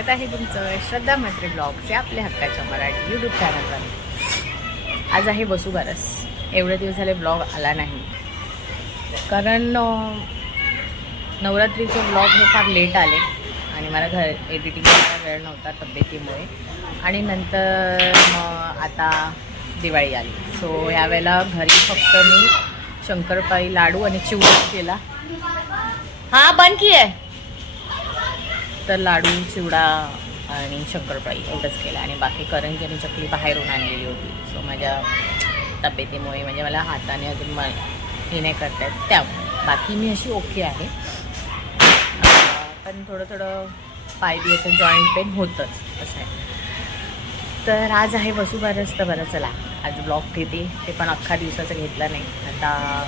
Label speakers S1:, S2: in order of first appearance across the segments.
S1: स्वागत आहे तुमचं श्रद्धा मैत्री ब्लॉगचे आपल्या हक्काच्या मराठी यूट्यूब चॅनलवर आज आहे वसुबारस एवढे दिवस झाले ब्लॉग आला नाही. कारण नवरात्रीचे ब्लॉग हे फार लेट आले आणि मला घर एडिटिंग करायला वेळ नव्हता तब्येतीमुळे. आणि नंतर मग आता दिवाळी आली. सो यावेळेला घरी फक्त मी शंकरपाळी लाडू आणि चिवडा केला. हां बंद की आहे? तर लाडू चिवडा आणि शंकरपाळी एवढंच केलं आणि बाकी करंजी आणि चकली बाहेरून आणलेली होती. सो माझ्या तब्येतीमुळे म्हणजे मला हाताने अजून म हे नाही करता येत. त्यामुळे. बाकी मी अशी ओके आहे. पण थोडं थोडं पाय बी असं जॉईंट पेन होतंच. असं आहे. तर आज आहे वसुबारस तर बरं चला. आज ब्लॉग घेते. ते पण अख्खा दिवसाचं घेतला नाही. आता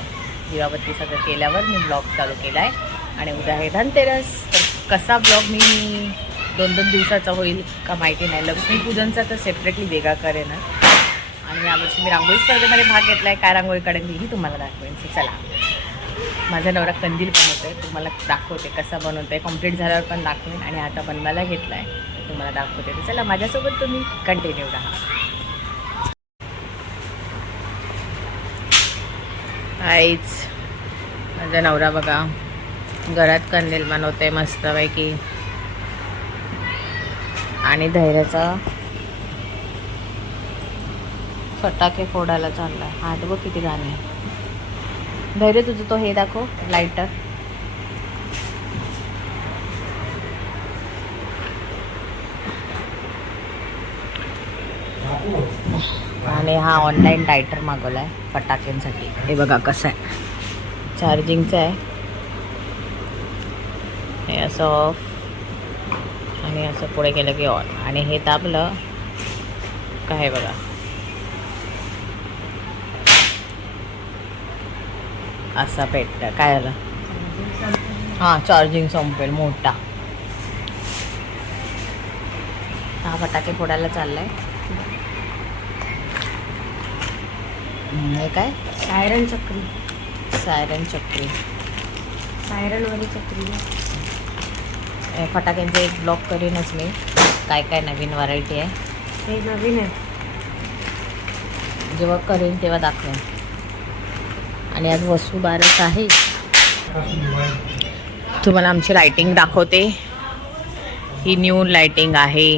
S1: दिवाबत्ती सगळं केल्यावर मी ब्लॉग चालू केला आहे आणि उद्या आहे धनतेरस. कसा ब्लॉग मी दोन दोन दिवसाचा होईल का माहिती नाही. लक्ष्मीपूजनचा तर सेपरेटली वेगळा करेन आणि यावर्षी मी रांगोळी स्पर्धेमध्ये भाग घेतला आहे काय रांगोळी काढेन ही तुम्हाला दाखवेन. चला. माझा नवरा कंदील बनवतो आहे तुम्हाला दाखवते कसा बनवतो आहे कंप्लीट झाल्यावर पण दाखवेन. आणि आता बनवायला घेतला आहे तुम्हाला दाखवते. तर चला माझ्यासोबत तुम्ही कंटिन्यू राहा. आईच माझा नवरा बघा. घरात कंदील बनवते मस्तपैकी. आणि धैर्याचा फटाके फोडायला चाललाय. हात बघ किती गाणे आहे. धैर्य तुझं तो हे दाखव लाईटर आणि हा ऑनलाईन लायटर मागवला आहे फटाक्यांसाठी. हे बघा कसं आहे. चार्जिंगचं आहे. हे असं ऑफ आणि असं पुढे केलं की ऑन आणि हे दाबलं. काय बघा. असा पेटतं काय झालं? हां चार्जिंग संपेल. मोठा. हा फटाके फोडायला चाललाय. हे काय?
S2: सायरन चक्री.
S1: सायरन चक्री.
S2: सायरन वाली चक्री.
S1: फटाक्यांचे एक ब्लॉक करीनच मी. काय काय नवीन व्हरायटी आहे?
S2: हे नवीन आहे.
S1: जेव्हा करेन तेव्हा दाखवेन. आणि आज वसू बारस आहे. तुम्हाला आमची लायटिंग दाखवते. ही न्यू लायटिंग आहे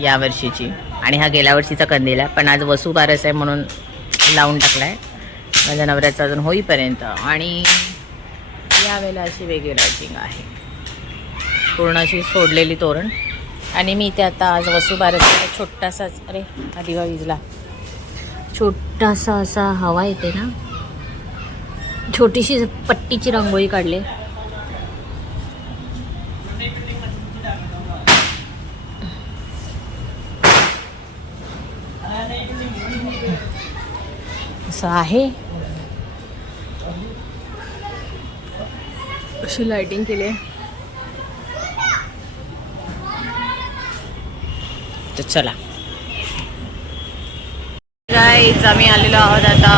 S1: या वर्षीची. आणि हा गेल्या वर्षीचा कंदील आहे. पण आज वसू बारस आहे म्हणून लावून टाकला आहे माझ्या नवऱ्याचा अजून होईपर्यंत. आणि यावेळेला अशी वेगळी लायटिंग आहे. पूर्ण अशी सोडलेली तोरण. आणि मी इथे आता आज वसू छोटासाच अरे हा दिवा विजला. छोटासा असा हवा येते ना. छोटीशी पट्टीची रांगोळी काढली. असं आहे. अशी लायटिंग केली आहे. चला. गाईज आम्ही आलेलो आहोत आता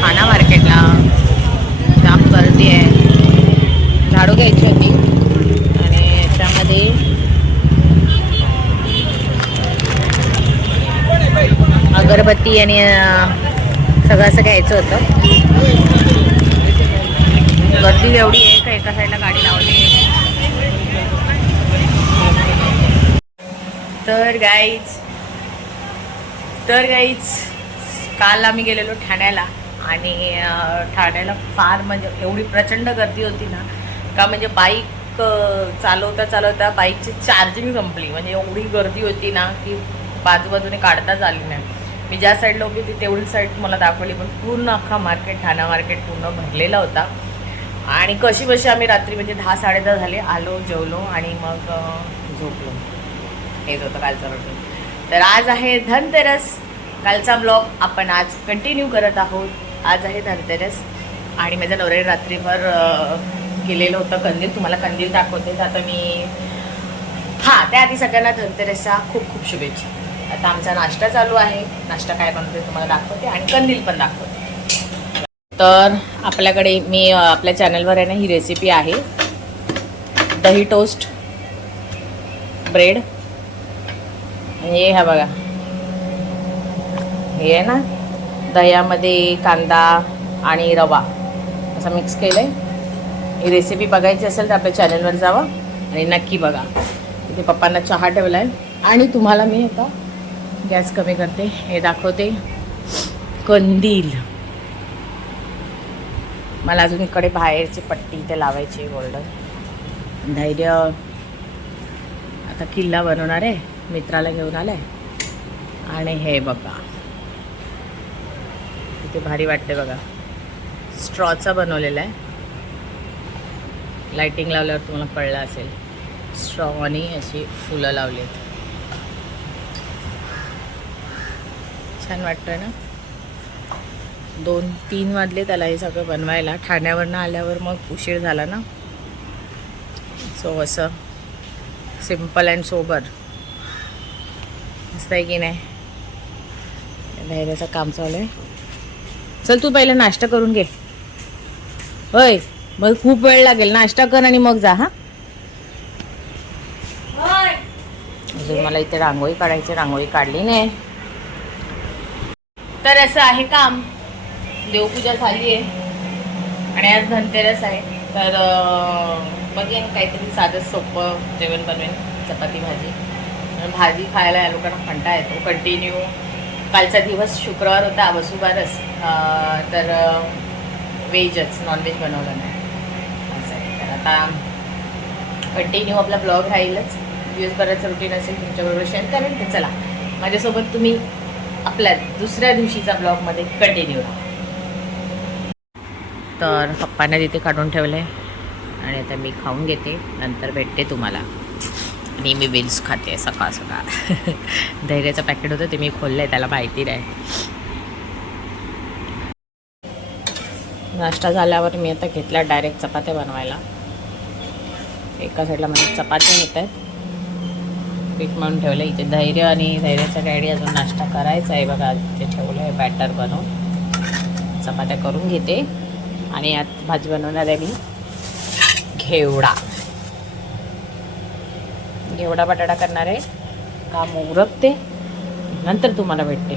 S1: ठाणा मार्केटला जाम गर्दी आहे. झाडू घ्यायची होती. आणि याच्यामध्ये अगरबत्ती आणि सगळं असं घ्यायचं होतं. गर्दी एवढी आहे का एका साईडला गाडी लावली आहे. तर गाईज तर गाईच काल आम्ही गेलेलो ठाण्याला आणि ठाण्याला फार म्हणजे एवढी प्रचंड गर्दी होती ना का म्हणजे बाईक चालवता चालवता बाईकची चार्जिंग संपली. म्हणजे एवढी गर्दी होती ना की बाजूबाजूने काढताच आली नाही. मी ज्या साईडला होती होती तेवढी साईड मला दाखवली पण पूर्ण अख्खा मार्केट ठाणा मार्केट पूर्ण भरलेला होता. आणि कशी बशी आम्ही रात्री म्हणजे दहा साडेदहा झाले आलो जेवलो आणि मग झोपलो. हेच होतं कालचा रुटीन तर आज आहे धनतेरस. कालचा ब्लॉग आपण आज कंटिन्यू करत आहोत. आज आहे धनतेरस. आणि माझ्या नवऱ्याने रात्रीभर केलेलं होतं कंदील. तुम्हाला कंदील दाखवते. तर आता मी हां त्याआधी सगळ्यांना धनतेरसच्या खूप खूप शुभेच्छा. आता आमचा नाश्ता चालू आहे. नाश्ता काय बनवते तुम्हाला दाखवते आणि कंदील पण दाखवते. तर आपल्याकडे मी आपल्या चॅनलवर आहे ना ही रेसिपी आहे. दही टोस्ट ब्रेड हे ह्या बघा. हे आहे ना दह्यामध्ये कांदा आणि रवा. असं मिक्स केलं आहे ही रेसिपी बघायची असेल तर आपल्या चॅनलवर जावा आणि नक्की बघा. इथे पप्पांना चहा ठेवला आहे आणि तुम्हाला मी आता गॅस कमी करते. हे दाखवते. कंदील. मला अजून इकडे बाहेरची पट्टी इथे लावायची गोल्डन धैर्य. आता किल्ला बनवणार आहे. मित्राला घेऊन आलाय. आणि हे बघा. किती भारी वाटते बघा. स्ट्रॉचा बनवलेला आहे. लाइटिंग लावल्यावर तुम्हाला कळलं असेल. स्ट्रॉ आणि अशी फुलं लावली आहेत. छान वाटतंय ना? दोन तीन वाजले त्याला हे सगळं बनवायला. ठाण्यावरनं आल्यावर मग उशीर झाला ना? सो असं. सिंपल अँड सोबर मस्त आहे की नाही? धैर्याचं काम चालू आहे. चल तू पहिला नाश्ता करून घे. होय मग खूप वेळ लागेल. नाश्ता कर आणि मग जा हा? अजून मला इथे रांगोळी काढायची रांगोळी काढली नाही. तर असं आहे काम. देवपूजा झाली आहे आणि आज धनतेरस आहे. तर बघेन काहीतरी साधं सोपं जेवण बनवेन. चपाती भाजी. भाजी खायला या लोकांना कंटा येतो. कंटिन्यू कालचा दिवस शुक्रवार होता वसुबारच तर व्हेजच नॉनव्हेज बनवलं नाही. असं आहे. तर आता कंटिन्यू आपला ब्लॉग राहीलच. दिवसभराचं रुटीन असेल तुमच्याबरोबर शेअर करेन. तर चला माझ्यासोबत तुम्ही आपल्या दुसऱ्या दिवशीचा ब्लॉगमध्ये कंटिन्यू राहा. तर पप्पाने तिथे काढून ठेवलं आहे आणि आता मी खाऊन घेते. नंतर भेटते तुम्हाला. आणि मी खाते सकाळ सकाळ. धैर्याचं पॅकेट होतं ते मी खोललं आहे त्याला माहिती नाही. नाश्ता झाल्यावर मी आता घेतला डायरेक्ट चपात्या बनवायला. एका साईडला म्हणजे चपात्या होत आहेत. पीठ म्हणून ठेवलं इथे धैर्य आणि धैर्याचं डॅडी अजून नाश्ता करायचा आहे बघा. ते ठेवलं आहे बॅटर बनवून. चपात्या करून घेते. आणि आत भाजी बनवणार आहे मी. घेवडा. घेवडा बटाटा करणार आहे. काम उरकते. नंतर तुम्हाला भेटते.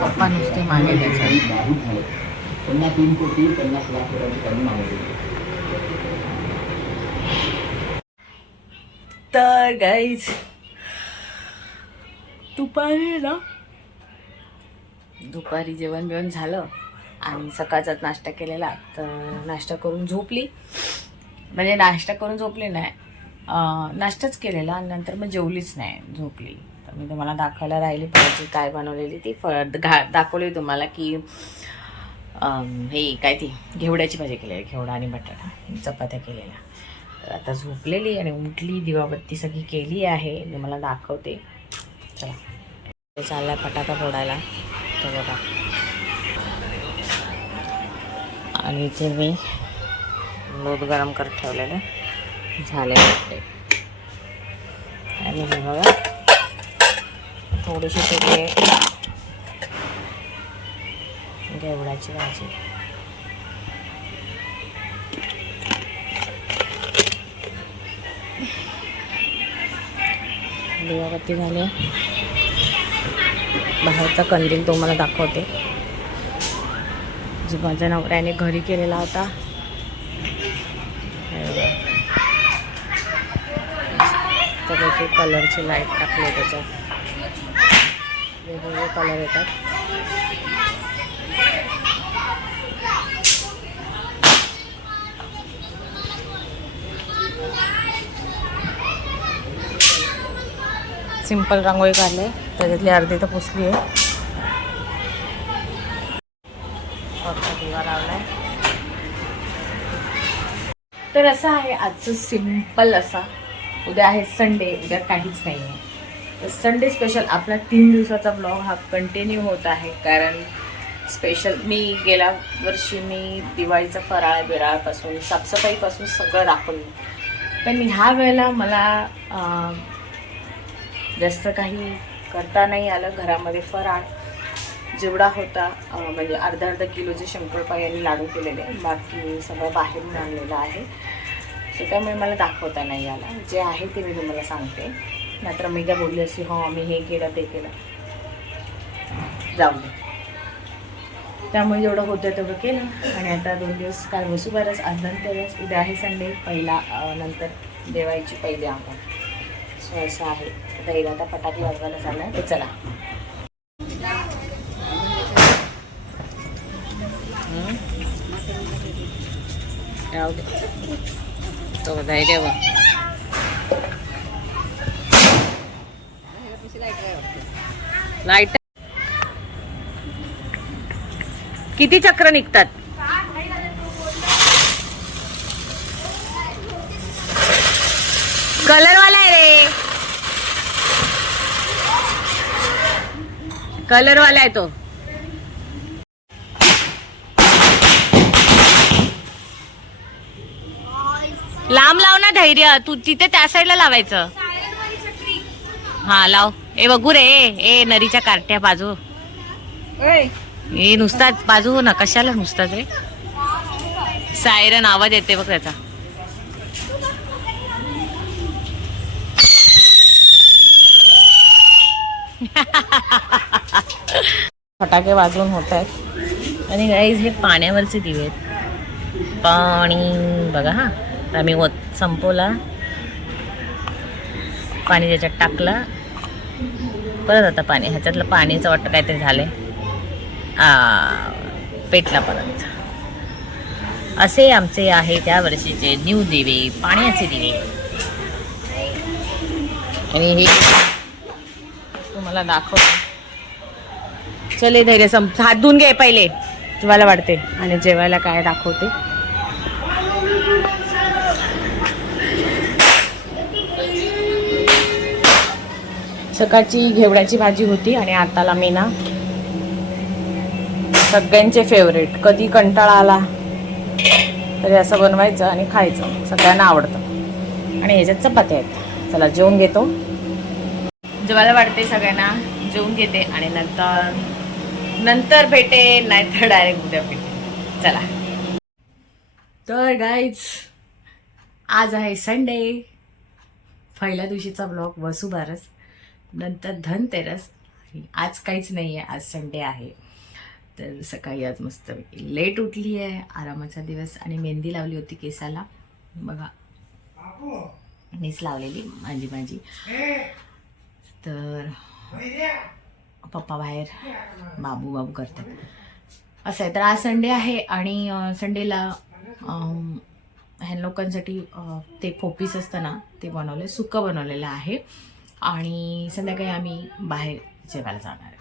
S1: पप्पा नुसते मागे त्याच्यात
S3: त्यांना तीन कोटी पन्नास लाख रुपयाची कमी मागवली.
S1: तर गाईज दुपारी ना दुपारी जेवण बिवण झालं आणि सकाळचाच नाश्ता केलेला तर नाश्ता करून झोपली. म्हणजे नाश्ता करून झोपली नाही नाश्ताच केलेला आणि नंतर मग जेवलीच नाही झोपली. तर मी तुम्हाला दाखवायला राहिली पाहिजे काय बनवलेली ती फळ घा दाखवली तुम्हाला की हे काय ती घेवड्याची भाजी केलेली घेवडा आणि बटाटा चपात्या केलेल्या. तर आता झोपलेली आणि उठली दिवाबत्ती सगळी केली आहे. मी मला दाखवते. चला. चालला फटाका फोडायला. तर बघा. आणि इथे मी दूध गरम करत ठेवलेलं. झाले वाटते आणि बघा. थोडीशी तरी घेवडाची भाजी. दिवाबत्ती झाली. बाहेरचा कंदील मला दाखवते. जो माझ्या नवऱ्याने घरी केलेला होता. त्यापैकी कलरची लाइट टाकली त्याच्यात. वेगवेगळे कलर येतात. सिंपल रांगोळी काढले त्याच्यातली अर्धी तर पुसली आहे. दिवा लावलाय. तर असं आहे आजचं सिंपल असा. उद्या आहे संडे उद्या काहीच नाही आहे तर संडे स्पेशल आपला तीन दिवसाचा ब्लॉग हा कंटिन्यू होत आहे. कारण स्पेशल मी गेल्या वर्षी मी दिवाळीचा फराळ बिराळपासून साफसफाईपासून सगळं दाखवलं. पण ह्या वेळेला मला जास्त काही करता नाही आलं. घरामध्ये फराळ जेवढा होता म्हणजे अर्धा अर्धा किलोचे शंकरपाळ्यांनी लाडू केलेले बाकी सगळं बाहेरून आणलेलं आहे. सो त्यामुळे मला दाखवता नाही आला. जे आहे ते मी तुम्हाला सांगते. मात्र मी काय बोलली अशी हो मी हे केलं ते केलं. जाऊ दे. त्यामुळे जेवढं होतं तेवढं केलं. आणि आता दोन दिवस काल वसुबारस आज धनतेरस उद्या आहे संडे पहिला नंतर देवायची पहिली आंघोळ. सहसा असं आहे. आता आता फटाके वाजवायला चाललं आहे चला. राहू दे. तो धैर्य लाइट किती चक्र निघतात कलरवाला आहे रे कलरवाला आहे तो. लांब लाव ना धैर्य. तू तिथे त्या साईडला लावायचं. हा लाव. ए बघू रे. ए नरीच्या कार्ट्या बाजू. ए नुसताच बाजू हो ना. कशाला नुसताच रे? सायरन आवाज येते बघ त्याचा. फटाके वाजवून होत आहेत. आणि गाईज हे पाण्यावरचे दिवे आहेत. पाणी बघा हा. तर आम्ही ओत संपवला. पाणी त्याच्यात टाकला. परत आता पाणी ह्याच्यातलं पाणीचं वाटतं काहीतरी झालं आहे पेटला परत. असे आमचे आहे त्या वर्षीचे न्यू दिवे पाण्याचे दिवे. आणि हे तुम्हाला दाखव चले धैर्य सम हात धुवून घे पहिले. तुम्हाला वाटते. आणि जेवायला काय दाखवते. सकाळची घेवड्याची भाजी होती आणि आताला मी ना सगळ्यांचे फेवरेट कधी कंटाळा आला तरी असं बनवायचं आणि खायचं. सगळ्यांना आवडतं. आणि ह्याच्यात चपात्या आहेत. चला जेवून घेतो. जेवायला वाटते सगळ्यांना जेवून घेते आणि नंतर नंतर भेटे नाहीतर डायरेक्ट उद्या भेटे. चला. तर गाईज आज आहे संडे पहिल्या दिवशीचा ब्लॉग वसुबारस नंतर धनतेरस आणि आज काहीच नाही आहे आज संडे आहे. तर सकाळी आज मस्त लेट उठली आहे आरामाचा दिवस आणि मेहंदी लावली होती केसाला. बघा. मीच लावलेली माझी माझी तर पप्पा बाहेर बाबू बाबू करतात. असं आहे. तर आज संडे आहे आणि संडेला ह्या लोकांसाठी ते फोपीस असतं ना ते बनवले सुकं बनवलेलं आहे. आणि संध्याकाळी आम्ही बाहेर जेवायला जाणार आहे.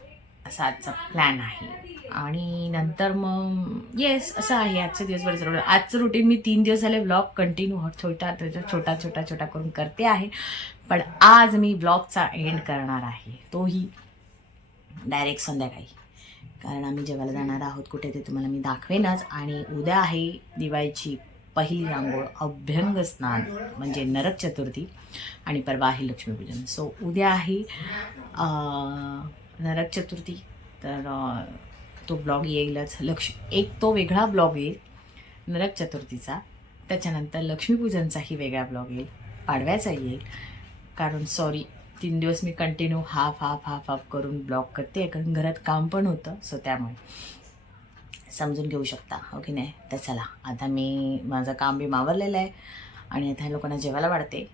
S1: असा आजचा प्लॅन आहे. आणि नंतर मग येस असं आहे आजच्या दिवसभराचं जरूर आजचं रुटीन मी तीन दिवस झाले ब्लॉग कंटिन्यू छोटा छोटा छोटा छोटा छोटा करून करते आहे. पण आज मी ब्लॉगचा एंड करणार आहे. तोही डायरेक्ट संध्याकाळी. कारण आम्ही जेवायला जाणार आहोत कुठे ते तुम्हाला मी दाखवेनच. आणि उद्या आहे दिवाळीची पहिली रांगोळ अभ्यंग स्नान म्हणजे नरक चतुर्थी. आणि परवा आहे लक्ष्मीपूजन. सो उद्या आहे नरक चतुर्थी. तर तो ब्लॉग येईलच. लक्ष एक तो वेगळा ब्लॉग येईल नरक चतुर्थीचा. त्याच्यानंतर लक्ष्मीपूजनचाही वेगळा ब्लॉग येईल. पाडव्याचा येईल. कारण सॉरी तीन दिवस मी continue half half half half करून ब्लॉग करते. कारण घरात काम पण होतं सो त्यामुळे. समजून घेऊ शकता हो की नाही? तर चला आता मी माझं काम बी मावरलेलं आहे. आणि आता ह्या लोकांना जेवायला वाढते.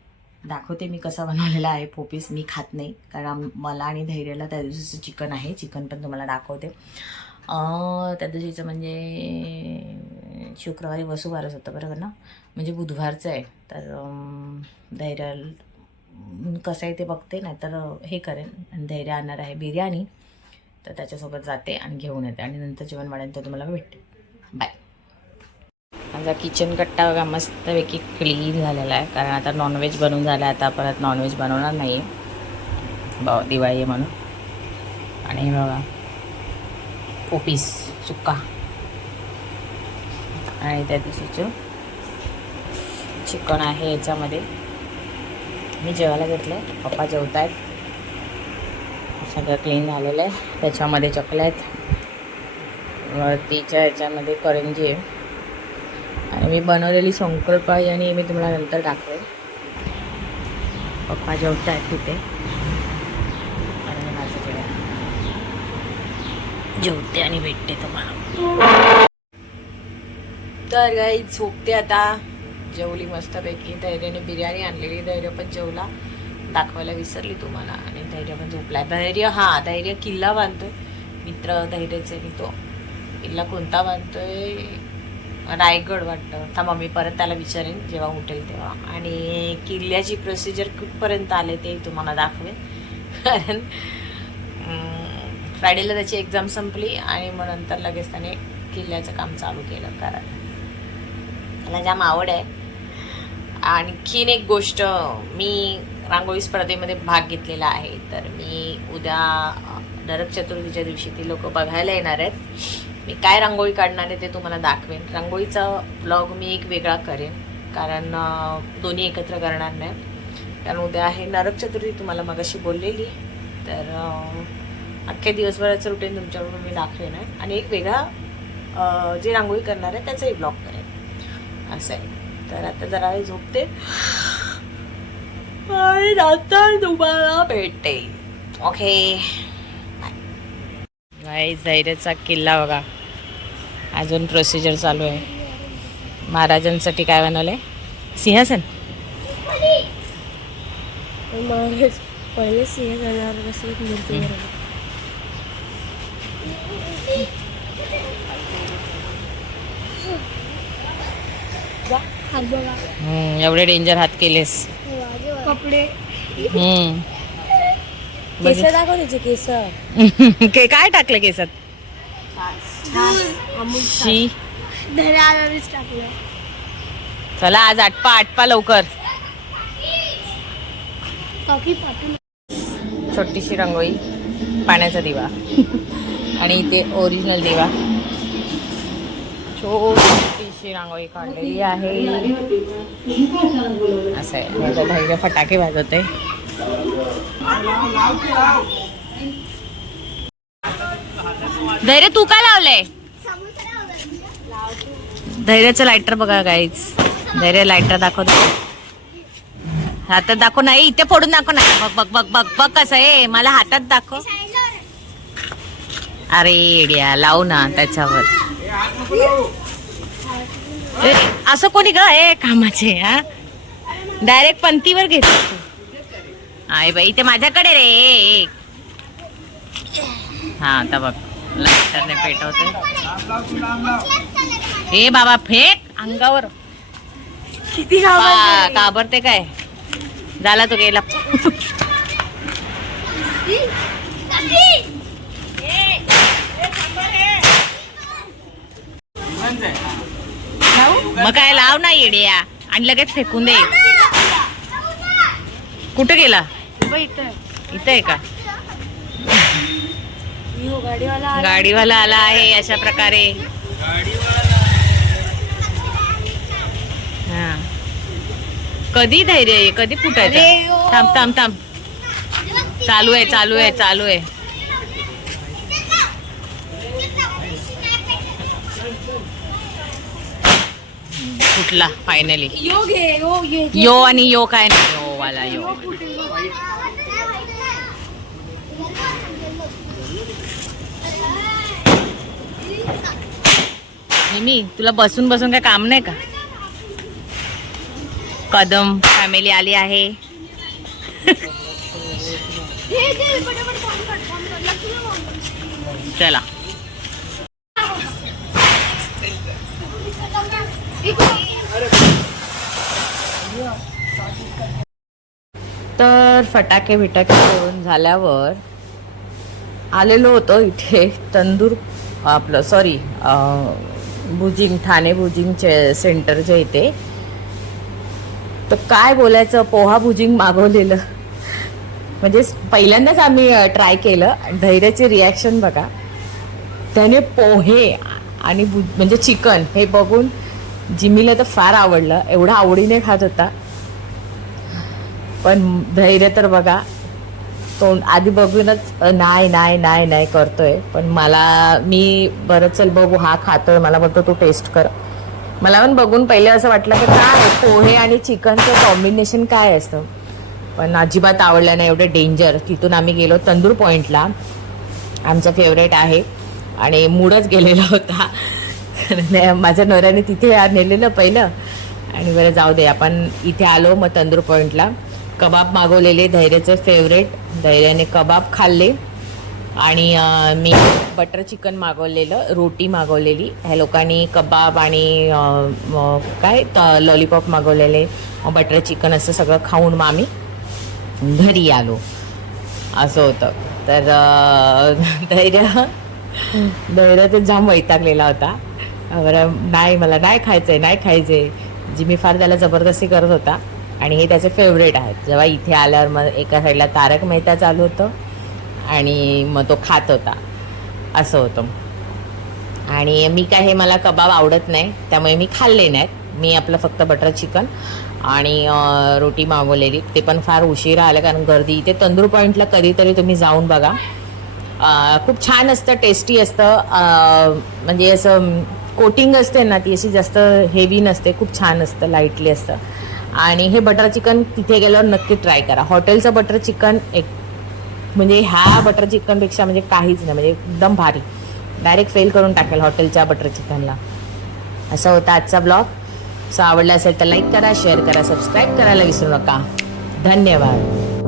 S1: दाखवते मी कसा बनवलेला आहे. पोपीस मी खात नाही. कारण मला आणि धैर्याला त्या दिवशीचं चिकन आहे. चिकन पण तुम्हाला दाखवते. त्या दिवशीचं म्हणजे शुक्रवारी वसुवारच होतं बरोबर ना? म्हणजे बुधवारचं आहे. तर धैर्या धैर्य कसं आहे ते बघते. नाही तर हे करेन. आणि धैर्य आणणार आहे बिर्याणी. तर त्याच्यासोबत जाते आणि घेऊन येते. आणि नंतर जेवण वाढेल तर तुम्हाला भेटते. बाय. माझा किचन कट्टा बघा मस्तपैकी क्लीन झालेला आहे. कारण आता नॉनव्हेज बनवून झालं आहे आता परत नॉनव्हेज बनवणार नाही. आहे दिवाळी आहे म्हणून. आणि बघा ओपीस सुक्का. आणि त्या दिवशीचं चिकन आहे याच्यामध्ये. मी जेवायला घेतलं आहे पप्पा जेवत आहेत सगळं क्लीन झालेलं आहे. त्याच्यामध्ये चॉकलेट वरतीच्या याच्यामध्ये करंजी आहे. मी बनवलेली शंकरपाळी आणि मी तुम्हाला नंतर दाखवेल पप्पा जेवत आहेत तिथे. आणि माझ्याकडे माझं जेवते आणि भेटते तुम्हाला. तर काही झोपते आता. जेवली मस्तपैकी. धैर्याने बिर्याणी आणलेली. धैर्य पण जेवला. दाखवायला विसरली तुम्हाला. आणि धैर्य पण झोपला धैर्य हा धैर्य किल्ला बांधतोय. मित्र धैर्यचे आणि तो. किल्ला कोणता बांधतोय? रायगड वाटतं. थांबा मी परत त्याला विचारेन जेव्हा उठेल तेव्हा. आणि किल्ल्याची प्रोसिजर कुठपर्यंत आले ते तुम्हाला दाखवेन. कारण फ्रायडेला त्याची एक्झाम संपली आणि मग नंतर लगेच त्याने किल्ल्याचं काम चालू केलं कारण. त्याला जाम आवड आहे. आणखीन एक गोष्ट मी रांगोळी स्पर्धेमध्ये भाग घेतलेला आहे. तर मी उद्या नरक चतुर्थीच्या दिवशी ती लोक बघायला येणार आहेत. मी काय रांगोळी काढणार आहे ते तुम्हाला दाखवेन. रांगोळीचा ब्लॉग मी एक वेगळा करेन कारण दोन्ही एकत्र करणार नाही कारण उद्या आहे नरक चतुर्थी तुम्हाला मगाशी बोललेली. तर अख्ख्या दिवसभराचं रुटीन तुमच्याकडून मी दाखवेन आहे. आणि एक वेगळा जे रांगोळी करणार आहे त्याचाही ब्लॉग करेन. असं आहे. तर आता जरा झोपते. आणि नंतर तुम्हाला भेटते. ओके बाय धैर्याचा किल्ला बघा. अजून प्रोसिजर चालू आहे. महाराजांसाठी काय बनवलंय? सिंहासन?
S2: महाराज पहिले बसले मूर्ती
S1: एवढे डेंजर हात केलेस.
S2: कपडे.
S1: हम्म.
S2: केस दाखव त्याचे केस.
S1: के काय टाकलं केसात? शी.
S2: टाकलं.
S1: चला आज आटपा आटपा लवकर.
S2: काकी पाठवून
S1: छोटीशी रांगोळी पाण्याचा दिवा. आणि इथे ओरिजिनल दिवा. छोटीशी रांगोळी काढलेली आहे. असं आहे. माझं धैर्य फटाके वाजवते धैर्य तू काय लावलंय? धैर्याचं लायटर बघा गाईच धैर्य लायटर दाखवतो हातात दाखव नाही इथे फोडून दाखव ना. बघ बघ बघ बघ बघ कसं आहे. मला हातात दाखव. अरे एडिया लावू ना त्याच्यावर. असं कोणी ग? आहे कामाचे हा? डायरेक्ट पंथीवर घेतो तू. आहे बाई ते माझ्याकडे रे. हा आता बघ. लायटरने पेटवते. ए बाबा फेक. अंगावर.
S2: किती
S1: काबरते काय? झाला तो गेला. मग काय लाव ना येड्या आणि लगेच फेकून दे. कुठे गेला? इथं आहे. का?
S2: गाडीवाला
S1: आला. आहे अशा प्रकारे. हा. कधी धैर्य आहे? कधी फुटायचं. थांब थांब थांब. चालू आहे चालू आहे चालू आहे. फुटला फायनली
S2: यो
S1: आणि यो काय नाही? यो वाला यो मिमी तुला बसून बसून काय काम नाही का? कदम फॅमिली आली आहे. चला. तर फटाके बिटाके करून झाल्यावर आलेलो होतो इथे. तंदूर आपलं सॉरी भुजिंग ठाणे भुजिंगचे सेंटरच्या इथे तर काय बोलायचं? पोहा भुजिंग मागवलेलं. म्हणजे पहिल्यांदाच आम्ही ट्राय केलं. धैर्याचे रिॲक्शन बघा. त्याने पोहे आणि भुज म्हणजे चिकन हे बघून जिमीला तर फार आवडलं. एवढं आवडीने खात होता. पण धैर्य तर बघा. तोंड आधी बघूनच नाही नाही नाही नाही करतोय पण मला मी बरं चल बघू हा खातोय. मला बोलतो तू टेस्ट कर. मला पण बघून पहिले असं वाटलं की काय पोहे आणि चिकनचं कॉम्बिनेशन काय असतं? पण अजिबात आवडलं नाही एवढं डेंजर तिथून आम्ही गेलो तंदूर पॉईंटला आमचं फेवरेट आहे. आणि मूडच गेलेला होता. नाही, माझ्या नवऱ्याने तिथे नेलेलं पहिलं. आणि बरं जाऊ दे आपण इथे आलो मग तंदूर पॉईंटला कबाब मागवलेले धैर्याचे फेवरेट धैर्याने कबाब खाल्ले. आणि मी बटर चिकन मागवलेलं रोटी मागवलेली. ह्या लोकांनी कबाब आणि काय लॉलीपॉप मागवलेले. बटर चिकन असं सगळं खाऊन मग आम्ही घरी आलो. असं होतं. तर धैर्य धैर्य ते जाम वैतागलेला होता. बरं नाही मला नाही खायचं आहे नाही खायचंय. जी मी फार त्याला जबरदस्ती करत होता. आणि हे त्याचे फेवरेट आहेत. जेव्हा इथे आल्यावर मग एका साईडला तारक मेहता चालू होतं आणि मग तो खात होता. असं होतं. आणि मी काय हे मला कबाब आवडत नाही त्यामुळे मी खाल्ले नाहीत. मी आपलं फक्त बटर चिकन आणि रोटी मागवलेली. ते पण फार उशिरा आलं कारण गर्दी इथे तंदूर पॉईंटला कधीतरी तुम्ही जाऊन बघा. खूप छान असतं टेस्टी असतं. म्हणजे असं कोटिंग असते ना ती अशी जास्त हेवी नसते. खूप छान असतं लाईटली असतं. आणि हे बटर चिकन तिथे गेल्यावर नक्की ट्राय करा. हॉटेलचं बटर चिकन एक म्हणजे ह्या बटर चिकनपेक्षा म्हणजे काहीच नाही म्हणजे एकदम भारी. डायरेक्ट फेल करून टाकेल हॉटेलच्या बटर चिकनला असा होता आजचा ब्लॉग सो आवडला असेल तर लाईक करा शेअर करा सबस्क्राईब करायला विसरू नका. धन्यवाद.